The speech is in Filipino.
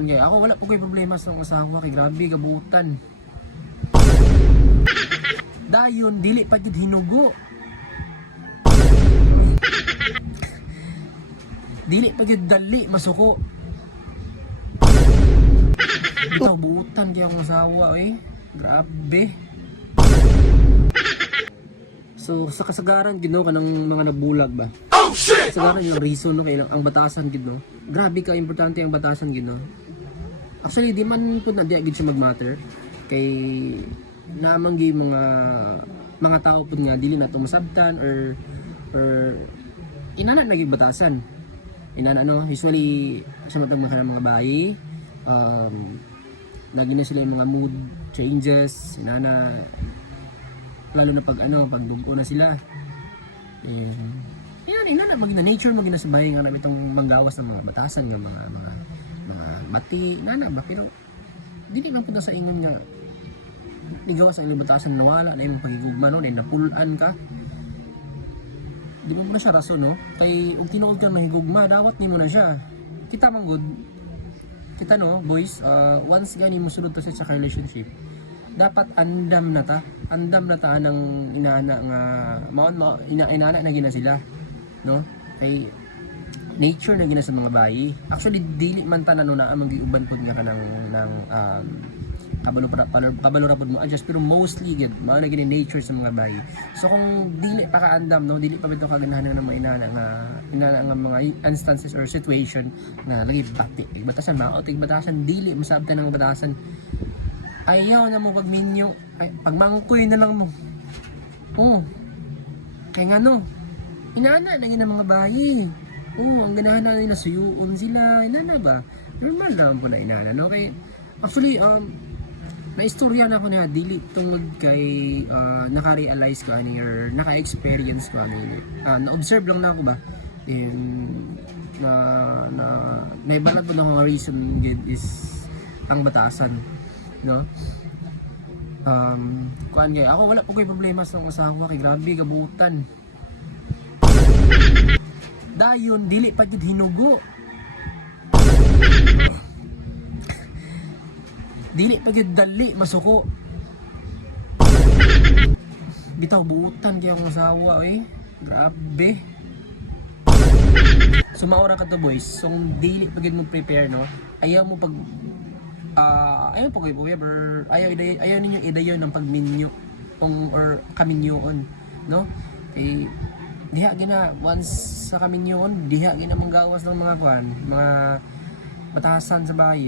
kuan kay ako wala po koy problema sa asawa kay grabe gabutan. Dayon dili pa gid hinugo. Dili pa gid dali masuko. Bitaw buutan kay akong asawa eh. Grabe. So sa kasagaran gid no kanang mga nabulag ba. Oh shit. Kasagaran yung reason no kay ang batasan gid no. Grabe ka importante ang batasan gid no. Actually di man pud na di gid siya magmatter kay namang gi mga mga tao pud nga dili na to masabtan or or inana na gid batasan. Inana no usually sa matag mga mga bayi um lagi sila yung mga mood changes, inana lalo na pag ano, pag dugo na sila. Eh, yan, ina na magina nature magina sa bahay nga itong manggawas ng mga batasan nga mga mga mga mati nana ba? Pero dili man punta sa ingon nga nigawas ang ilang batasan nawala na yung pagigugma no? Na napulan ka. Di mo na siya rason no? Kay ug tinuod ka ng higugma dawat nimo na siya. Kita man good. Kita no boys uh, once gani mo sulod to sa relationship dapat andam na ta. Andam na ta ng inaana nga maon ma ina inaana na gina sila no? Kay nature na gina sa mga bayi. Actually dili man ta nano na ang magiuban pud nga kanang ng um, kabalo para kabalo ra pud mo adjust. Pero mostly gid mao na gini nature sa mga bayi. So kung dili pa kaandam no dili pa bitaw kaganahan ng mga inana nga inana nga mga instances or situation na lagi bati. Batasan mao tig batasan dili masabtan ng batasan. Ayaw na mo pag menu ay pagmangkoy na lang mo. Oh kay nga no. Inana na ang mga bayi oh ang ganahan na nila suyuon sila. Inana ba? Normal lang po na inana no kay actually um naistorya na ako na dili tungod kay uh, naka-realize ko ani or naka-experience ko ani. Uh, na-observe lang na ako ba? In na na naibalat po na akong reason gid is ang batasan no? Um kuan kay ako wala po koy problema sa akong asawa kay grabe gabutan dayon dili pa gid hinugo. Dili pa gid dali masuko. Bitaw buutan kay akong asawa eh. Grabe. Sumaora ka to boys. So kung dili pa gid mo prepare no ayaw mo pag ah ayaw kayo whoever ayaw iday, ayaw ninyo idayon ng pagminyo kung or kaminyoon no? Eh diha gina once sa kaminyoon diha gina manggawas ng mga kwan mga batasan sa bahay